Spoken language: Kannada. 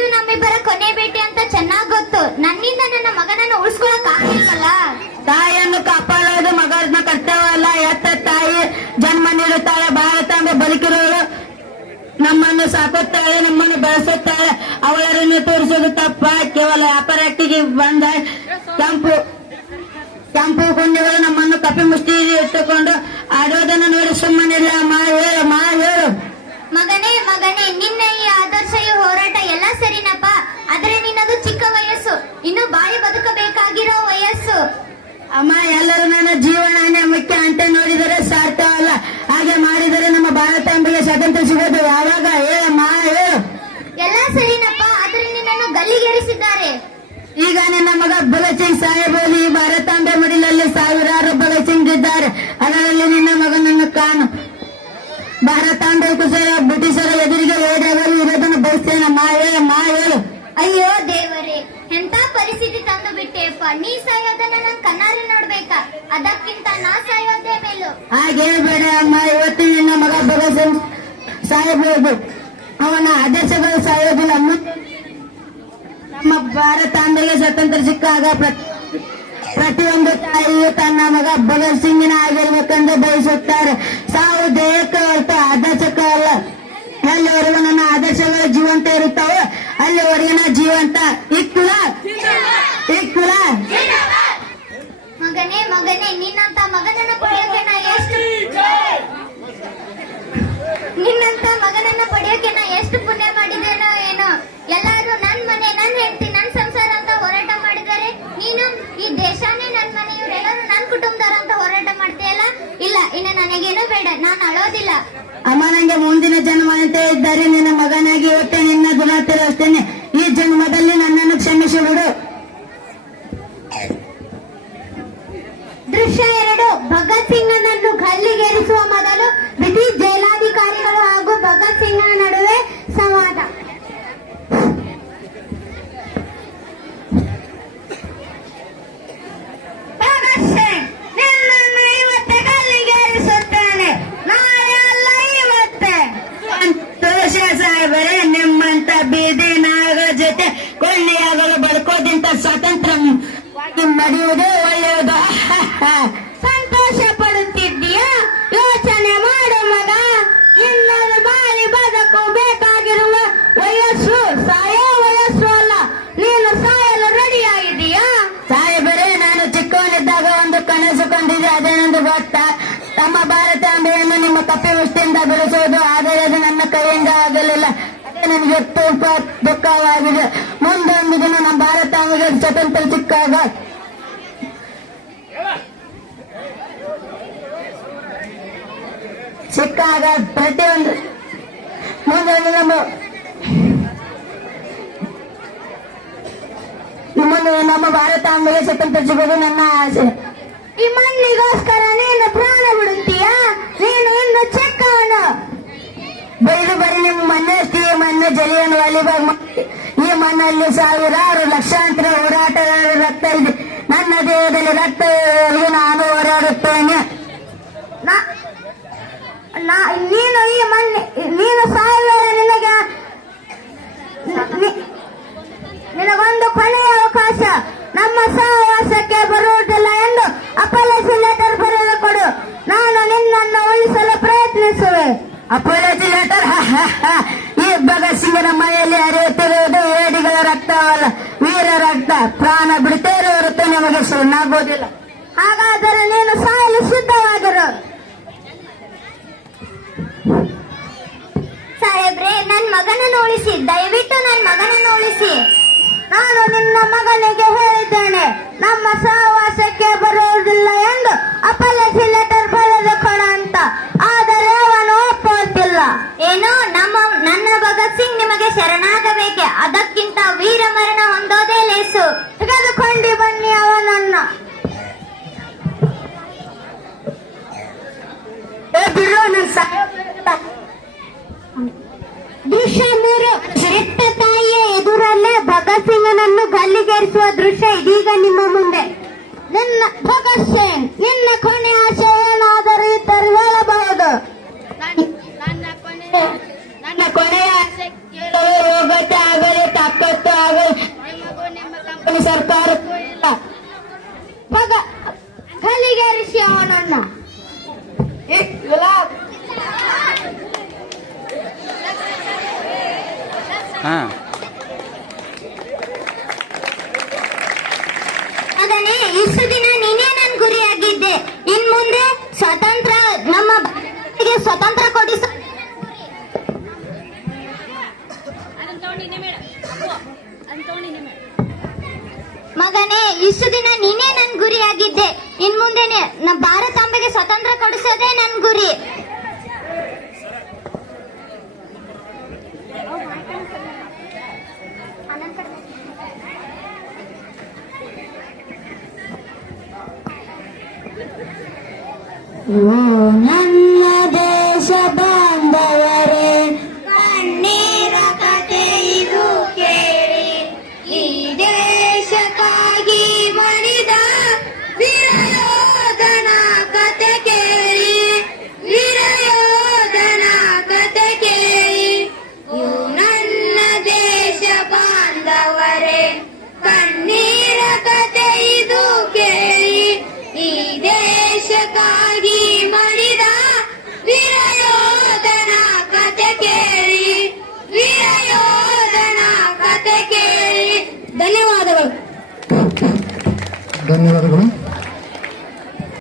ಇದು ನಮ್ಮಿಬ್ಬರ ಕೊನೆ ಭೇಟಿ ಅಂತ ಚೆನ್ನಾಗ್ ಗೊತ್ತು. ನನ್ನಿಂದ ನನ್ನ ಮಗನನ್ನು ಉಳಿಸ್ಕೊಳಕ್ ಆಗಿಲ್ವಲ್ಲ. ತಾಯಿಯನ್ನು ಕಾಪಾಡೋದು ಮಗನ ಕರ್ತವ್ಯ ಅಲ್ಲ. ಎತ್ತ ತಾಯಿ ಜನ್ಮ ನೀಡುತ್ತಾಳೆ. ಭಾರತಾಂಬೆ ಬದುಕಿರೋಳು ನಮ್ಮನ್ನು ಸಾಕುತ್ತಾಳೆ, ನಮ್ಮನ್ನು ಬೆಳೆಸುತ್ತಾಳೆ. ಅವಳನ್ನು ತೋರಿಸೋದು ತಪ್ಪ. ಕೇವಲ ವ್ಯಾಪಾರಕ್ಕಿಗೆ ಬಂದ ಕೆಂಪು ಕುಂಡಿಗಳು ನಮ್ಮನ್ನು ಕಪಿ ಮುಷ್ಟಿ ಇಟ್ಟುಕೊಂಡು ಆಡೋದನ್ನು ನೋಡಿ ಸುಮ್ಮನಿಲ್ಲ. ಮಾ ಹೇಳು ಮಗನೇ ಮಗನೇ, ನಿನ್ನ ಈ ಆದರ್ಶ ಈ ಹೋರಾಟ ಎಲ್ಲ ಸರಿನಪ್ಪ. ಆದ್ರೆ ನಿನ್ನದು ಚಿಕ್ಕ ವಯಸ್ಸು, ಇನ್ನು ಬಾಳಿ ಬದುಕಬೇಕಾಗಿರೋ ವಯಸ್ಸು. ಅಮ್ಮ, ಎಲ್ಲರೂ ನನ್ನ ಜೀವನನೇ ಮುಖ್ಯ ಅಂತ ನೋಡಿದರೆ ಸಾರ್ಥವಲ್ಲ. ಹಾಗೆ ಮಾಡಿದರೆ ನಮ್ಮ ಭಾರತಾಂಬೆಗೆ ಸ್ವಾತಂತ್ರ್ಯ ಸಿಗೋದು ಯಾವಾಗ? ಹೇಳಮ್ಮ ಹೇಳು. ಎಲ್ಲ ಸರಿನಪ್ಪ, ಆದ್ರೆ ನಿನ್ನನ್ನು ಗಲ್ಲಿಗೇರಿಸಿದ್ದಾರೆ. ಈಗ ನಿನ್ನ ಮಗ ಭಗತ್ ಸಿಂಗ್ ಸಾಹೇಬರು ಈ ಭಾರತಾಂಬೆ ಮಡಿಲಲ್ಲಿ ಸಾವಿರಾರು ಭಗತ್ ಸಿಂಗ್ ಇದ್ದಾರೆ. ಅದರಲ್ಲಿ ನಿನ್ನ ಮಗನನ್ನು ಕಾಣು. ಭಾರತಾಂಬೆ ಕುಸರ ಬ್ರಿಟಿಷರ ಎದುರಿಗೆ ಓಡಾಡಲು ಇರೋದನ್ನು ಬಯಸ್ತೇನೆ. ಮಾ ಹೇಳು. ಅಯ್ಯೋ ದೇವರೇ, ಎಂತ ಪರಿಸ್ಥಿತಿ ತಂದು ಬಿಟ್ಟೆಪ್ಪ. ನೀ ಸಾಯೋದನ್ನ ನನ್ ಕಣ್ಣಾರೆ ನೋಡ್ಬೇಕಾ? ಅದಕ್ಕಿಂತ ನಾ ಸಾಯೋದೇ ಮೇಲು. ಹಾಗೆ ಹೇಳ್ಬೇಡ ಅಮ್ಮ. ಇವತ್ತು ನಿನ್ನ ಮಗ ಭಗತ್ ಸಿಂಗ್ ಸಾಹೇಬರು ಅವನ ಆದರ್ಶಗಳು ಸಾಯೋದಿಲ್ಲ. ನಮ್ಮ ಭಾರತಾಂಬೆಗೆ ಸ್ವಾತಂತ್ರ್ಯ ಸಿಕ್ಕಾಗ ಪ್ರತಿಯೊಂದು ತಾಯಿಯು ತನ್ನ ಮಗ ಭಗತ್ ಸಿಂಗಿನ ಆಗಿರ್ಬೇಕೆಂದು ಬಯಸುತ್ತಾರೆ. ಸಾವು ದೇಹಕ್ಕೆ ಹೊರತು ಆದರ್ಶಕ್ಕೆ ಅಲ್ಲ. ಅಲ್ಲಿವರೆಗೂ ನನ್ನ ಆದರ್ಶಗಳು ಜೀವಂತ ಇರುತ್ತವೆ, ಅಲ್ಲಿವರೆಗಿನ ಜೀವಂತ. ಇಕ್ಕುಲ ಮಗನೇ ಮಗನೇ, ನಿನ್ನಂತ ಮಗನನ್ನ ಪಡೆಯೋಕೆ ನಾ ಎಷ್ಟು ಪುಣ್ಯ ಮಾಡಿದೇನೋ ಏನೋ. ಎಲ್ಲಾರು ನನ್ ಮನೆ, ನನ್ ಹೆಂಡತಿ, ನನ್ ಸಂಸಾರ ಅಂತ ಹೋರಾಟ ಮಾಡಿದ್ದಾರೆ. ನೀನು ಈ ದೇಶನೇ ನನ್ ಮನೆ, ಇವರೆಲ್ಲರೂ ನನ್ ಕುಟುಂಬದವ್ರ ಅಂತ ಹೋರಾಟ ಮಾಡ್ತೀಯಲ್ಲ. ಇಲ್ಲ, ಇನ್ನು ನನಗೇನು ಬೇಡ, ನಾನು ಅಳೋದಿಲ್ಲ. ಅಮ್ಮ, ನಂಗೆ ಮುಂದಿನ ಜನ್ಮ ಅಂತ ಇದ್ದರೆ ನಿನ್ನ ಮಗನಾಗಿ ಇವತ್ತೇ ನಿನ್ನ ಗುಣ ತಿರುಗಿಸ್ತೇನೆ. ಈ ಜನ್ಮದಲ್ಲಿ ನನ್ನನ್ನು ಕ್ಷಮಿಸಿ ಬಿಡು. ದೃಶ್ಯ 2. ಭಗತ್ ಸಿಂಗ್ನನ್ನು ಗಲ್ಲಿಗೇರಿಸುವ ಮೊದಲು ಬ್ರಿಟಿಷ್ ಜೈಲಾಧಿಕಾರಿಗಳು ಹಾಗೂ ಭಗತ್ ಸಿಂಗ್ನ ನಡುವೆ ಸಂವಾದ. ಭಗತ್ ಸಿಂಗ್, ನಿನ್ನನ್ನು ಇವತ್ತೇ ಗಲ್ಲಿಗೇರಿಸುತ್ತೇನೆ. ನಾಳೆ ಅಲ್ಲ, ಇವತ್ತೇ. ಸಂತೋಷ ಸಾಹೇಬರೇ, ನಿಮ್ಮಂತ ಬೀದಿ ನಾಯಿಗಳ ಜೊತೆ ಕೊಳ್ಳಿಯಾಗಲು ಬದುಕೋದಿಂತ ಸ್ವತಂತ್ರವಾಗಿ ನಡೆಯುವುದೇ ಒಳ್ಳೆಯದು. ಸಂತೋಷ ಪಡುತ್ತಿದ್ದೀಯಾ? ಯೋಚನೆ ಮಾಡು ಮಗ. ನಿನ್ನದು ಬಾಳಿ ಬದುಕು ಬೇಕಾಗಿರುವ ವಯಸ್ಸು ಸಾಯೋ ವಯಸ್ಸು ಅಲ್ಲ. ನೀನು ಸಾಯಲು ರೆಡಿಯಾಗಿದ್ದೀಯಾ? ಸಾಹೇಬರೇ, ನಾನು ಚಿಕ್ಕವನಿದ್ದಾಗ ಒಂದು ಕನಸು ಕಂಡಿದ್ದೆ. ಅದೇನೆಂದು ಗೊತ್ತಾ? ತಮ್ಮ ಭಾರತಾಂಬೆಯನ್ನು ನಿಮ್ಮ ಕಪ್ಪಿ ಮುಷ್ಟಿಯಿಂದ ಬೆಳೆಸುವುದು. ಆದರೆ ಅದು ನನ್ನ ಕೈಯಿಂದ ಆಗಲಿಲ್ಲ. ಅದೇ ನನಗೆ ತುಂಬಾ ದುಃಖವಾಗಿದೆ. ಮುಂದೊಂದು ದಿನ ನಮ್ಮ ಭಾರತಾಂಬೆಗೆ ಸ್ವತಂತ್ರ ಸಿಕ್ಕಾಗ ಪ್ರತಿಯೊಂದು ಮುಂದೊಂದು ನಮ್ಮ ಭಾರತಾಂಬೆಗೆ ಸ್ವತಂತ್ರ ಸಿಗೋದು ನನ್ನ ಆಸೆ. ಈ ಮಣ್ಣಿಗೋಸ್ಕರ ನೀನು ಪ್ರಾಣ ಬಿಡುತ್ತೀಯಾ? ನೀನು ಇನ್ನು ಚಿಕ್ಕವನು. ಬೈದು ಬರೀ ನಿಮ್ಮ ಮಣ್ಣಷ್ಟೇ. ಈ ಮಣ್ಣು ಜಲಿಯನ್ನು ವಾಲಿಬಾಗ್ ಮಾಡಿ. ಈ ಮಣ್ಣಲ್ಲಿ ಸಾವಿರಾರು ಲಕ್ಷಾಂತರ ಹೋರಾಟಗಾರರ ರಕ್ತ ಇದೆ. ನನ್ನ ದೇಹದಲ್ಲಿ ರಕ್ತ ನಾನು ಹೋರಾಡುತ್ತೇನೆ. ನೀನು ಈ ಮಣ್ಣು, ನೀನು ಸಾಯುವ ನಿನಗೊಂದು ಕೊನೆಯ ಅವಕಾಶ. ನಮ್ಮ ಸಹವಾಸಕ್ಕೆ ಬರುವುದಿಲ್ಲ ಎಂದು ಅಪಾಲಜಿ ಲೆಟರ್ ಬರೆದು ಕೊಡು. ನಾನು ನಿನ್ನನ್ನು ಉಳಿಸಲು ಪ್ರಯತ್ನಿಸುವೆ. Apology letter? ಈ ಭಗತ್ ಸಿಂಗನ ಮೈಯಲ್ಲಿ ಹರಿಯುತ್ತಿರುವುದು ಏಡಿಗಳ ರಕ್ತವಲ್ಲ, ವೀರ ರಕ್ತ. ಪ್ರಾಣ ಬಿಡುತ್ತೇನೆ ಹೊರತು ನಿಮಗೆ ಸುಣ್ಣಾಗುವುದಿಲ್ಲ. ಹಾಗಾದರೆ ನೀನು ಸಾಯಲು ಸಿದ್ಧವಾಗಿರು. ಸಾಹೇಬ್ರೆ, ನನ್ ಮಗನನ್ನು ಉಳಿಸಿ, ದಯವಿಟ್ಟು ನನ್ ಮಗನನ್ನು ಉಳಿಸಿ. ನಾನು ನಿನ್ನ ಮಗನಿಗೆ ಹೇಳಿದ್ದೇನೆ, ನಮ್ಮ ಸಹವಾಸಕ್ಕೆ ಬರುವುದಿಲ್ಲ ಎಂದು ಅಪಾಲಜಿ ಲೆಟರ್ ಬರೆದು ಕೊಡ ಅಂತ. ಆದರೆ ಅವನು ಒಪ್ಪುತ್ತಿಲ್ಲ. ಏನು, ನನ್ನ ಭಗತ್ ಸಿಂಗ್ ನಿಮಗೆ ಶರಣಾಗಬೇಕೆ? ಅದಕ್ಕಿಂತ ವೀರ ಮರಣ ಹೊಂದೋದೇ ಲೇಸು. ತೆಗೆದುಕೊಂಡು ಬನ್ನಿ ಅವನನ್ನು. ದೃಶ್ಯ 3. ಹೆತ್ತ ತಾಯಿಯ ಎದುರಲ್ಲೇ ಭಗತ್ ಸಿಂಗನನ್ನು ಗಲ್ಲಿಗೇರಿಸುವ ದೃಶ್ಯ ಇದೀಗ ನಿಮ್ಮ ಮುಂದೆ. ಭಗತ್ ಸಿಂಗ್, ನಿನ್ನ ಕೊನೆ ಆಸೆ ಏನಾದರೂ ಇದ್ದರೆ ಹೇಳಬಹುದು. ನನ್ನ ಕೊನೆಯ ಆಸೆ ಕೇಳಲು ಹೋಗತ್ತೆ, ಆಗಲಿ ತಪ್ಪ ಸರ್ಕಾರ ಮಗ ಗಲ್ಲಿಗೇರಿಸಿ ಅವನನ್ನ ಹಾ ಮಗನೇ ಇಷ್ಟು ದಿನ ನೀನೇ ನನ್ ಗುರಿಯಾಗಿದ್ದೆ ಇನ್ ಮುಂದೆ ಸ್ವತಂತ್ರ ನಮ್ಮ ಭಾರತಕ್ಕೆ ಸ್ವತಂತ್ರ ಕೊಡಿಸ ಮಗನೇ ಇಷ್ಟು ದಿನ ನೀನೇ ನನ್ ಗುರಿಯಾಗಿದ್ದೆ ಇನ್ ಮುಂದೆ ನಮ್ಮ ಭಾರತಾಂಬೆಗೆ ಸ್ವತಂತ್ರ ಕೊಡಿಸೋದೇ ನನ್ ಗುರಿ ನನ್ನ ದೇಶ ಬಾಂಧವರೇ ಕಣ್ಣೀರ ಕತೆ ಇದು ಕೇಳಿ ಈ ದೇಶಕ್ಕಾಗಿ ಮಡಿದ ವೀರಯೋಧನ ಕತೆ ಕೇಳಿ ವೀರಯೋಧನ ಕತೆ ಕೇಳಿ ಇವು ನನ್ನ ದೇಶ ಬಾಂಧವರೇ ಕಣ್ಣೀರ ಕತೆ ಇದು ಕೇಳಿ ಈ ದೇಶಕ್ಕಾಗಿ ಮಡಿದ ವೀರಯೋಧನ ಕತೆ ಕೇಳಿ ವೀರಯೋಧನ ಕತೆ ಕೇಳಿ ಧನ್ಯವಾದಗಳು ಧನ್ಯವಾದಗಳು.